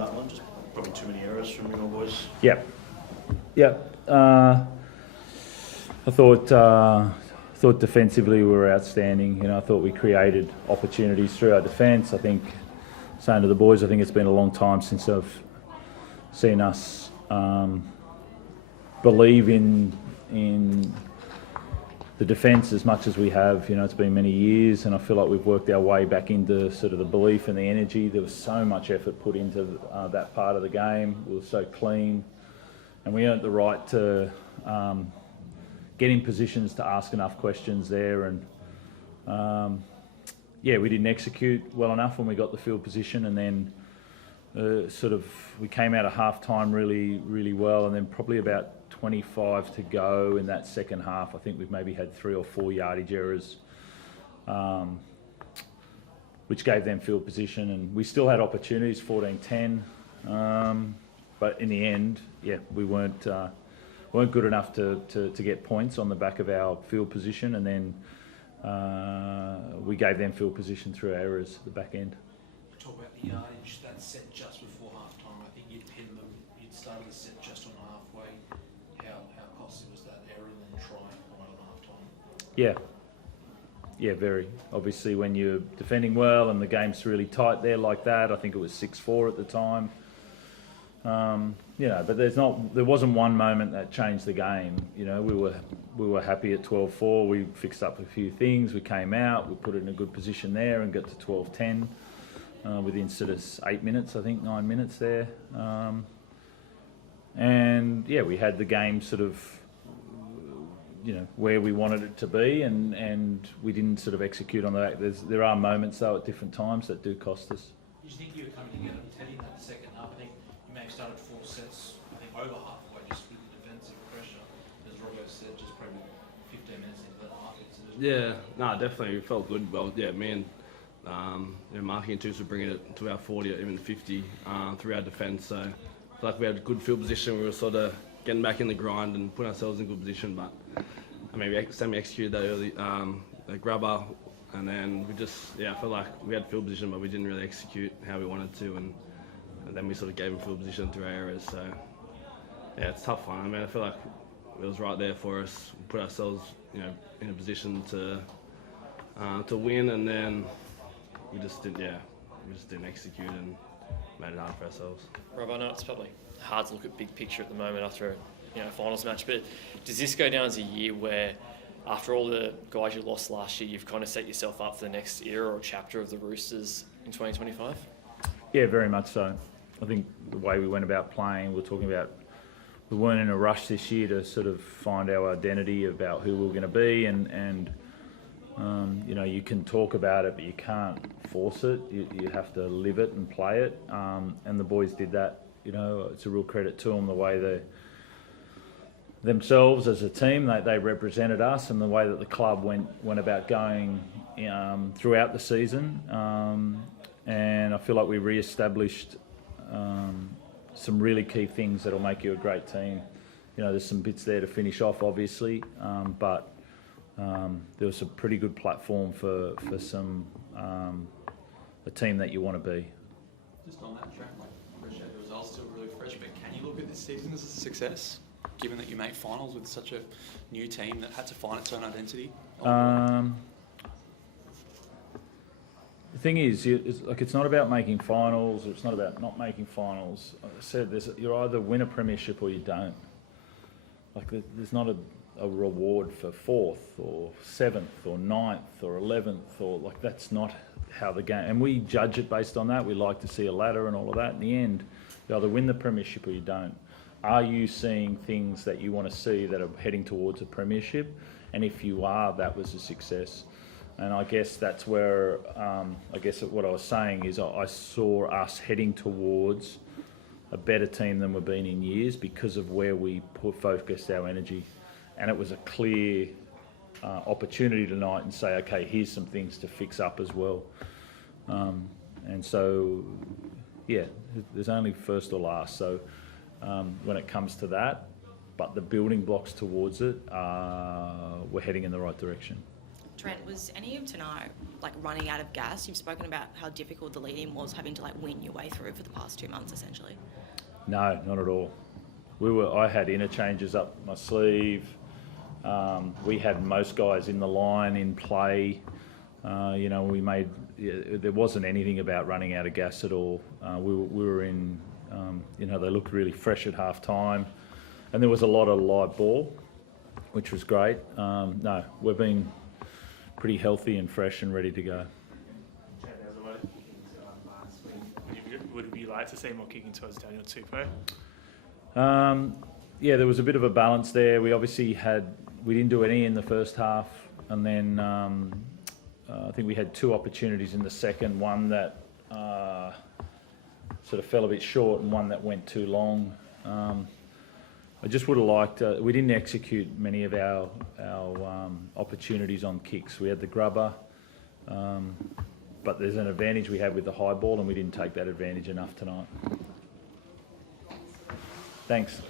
that one? Just probably too many errors from your boys. Yep. I thought defensively we were outstanding. I thought we created opportunities through our defence. I think, saying to the boys, I think it's been a long time since I've seen us believe in the defence as much as we have. It's been many years, and I feel like we've worked our way back into sort of the belief and the energy. There was so much effort put into that part of the game. We were so clean, and we earned the right to get in positions to ask enough questions there. And we didn't execute well enough when we got the field position, and then we came out of half time really, really well, and then probably about 25 to go in that second half, I think we've maybe had 3 or 4 yardage errors, which gave them field position, and we still had opportunities, 14-10, but in the end, we weren't good enough to get points on the back of our field position, and then we gave them field position through our errors at the back end. Talk about the yardage, that set just before half time. I think you'd pinned them, you'd started the set just on halfway. How costly was that error and then trying right on half time? Yeah, very. Obviously, when you're defending well and the game's really tight there like that, I think it was 6-4 at the time. But there wasn't one moment that changed the game. We were happy at 12-4. We fixed up a few things. We came out. We put it in a good position there and got to 12-10 within sort of 8 minutes, I think 9 minutes there. We had the game sort of, where we wanted it to be, and we didn't sort of execute on that. There are moments though at different times that do cost us. Do you think you were coming together with Teddy in that second half? I think you may have started 4 sets, over halfway, just with the defensive pressure, as Robbo said, just probably 15 minutes into that half. Definitely, it felt good. Well, me and marking and twos were bringing it to our 40 or even 50 through our defence. So I feel like we had a good field position. We were sort of getting back in the grind and putting ourselves in good position. But we executed that early, the grubber, and then we just, I feel like we had field position, but we didn't really execute how we wanted to, and then we sort of gave them field position through our errors. So it's a tough one. I feel like it was right there for us. We put ourselves, in a position to win, and then we just didn't execute and made it hard for ourselves. Rob, I know it's probably hard to look at big picture at the moment after a finals match, but does this go down as a year where, after all the guys you lost last year, you've kind of set yourself up for the next era or chapter of the Roosters in 2025? Yeah, very much so. I think the way we went about playing, we weren't in a rush this year to sort of find our identity about who we were going to be, and you can talk about it, but you can't force it. You have to live it and play it, and the boys did that. It's a real credit to them, the way they themselves as a team, they represented us, and the way that the club went about going throughout the season, and I feel like we re-established some really key things that'll make you a great team. There's some bits there to finish off, obviously, but there was a pretty good platform for some a team that you want to be. Just on that, Trent, I appreciate the results still really fresh, but can you look at this season as a success, given that you made finals with such a new team that had to find its own identity? The thing is, it's not about making finals, or it's not about not making finals. Like I said, you either win a premiership or you don't. There's not a reward for 4th or 7th or 9th or 11th, or that's not how the game. And we judge it based on that. We like to see a ladder and all of that. In the end, you either win the premiership or you don't. Are you seeing things that you want to see that are heading towards a premiership? And if you are, that was a success. And I guess that's where, what I was saying is I saw us heading towards a better team than we've been in years because of where we focused our energy. And it was a clear opportunity tonight and say, okay, here's some things to fix up as well. And so, there's only first or last. So when it comes to that, but the building blocks towards it, we're heading in the right direction. Trent, was any of tonight like running out of gas? You've spoken about how difficult the lead-in was, having to like win your way through for the past 2 months, essentially. No, not at all. I had interchanges up my sleeve. We had most guys in the line in play. There wasn't anything about running out of gas at all. We were in, they looked really fresh at half time, and there was a lot of live ball, which was great. No, we've been pretty healthy and fresh and ready to go. There was a lot of kickings last week. Would you like to see more kicking towards Daniel Tupou? Yeah, there was a bit of a balance there. We didn't do any in the first half, and then I think we had 2 opportunities in the second, one that sort of fell a bit short and one that went too long. I just would have liked, we didn't execute many of our opportunities on kicks. We had the grubber, but there's an advantage we had with the high ball, and we didn't take that advantage enough tonight. Thanks.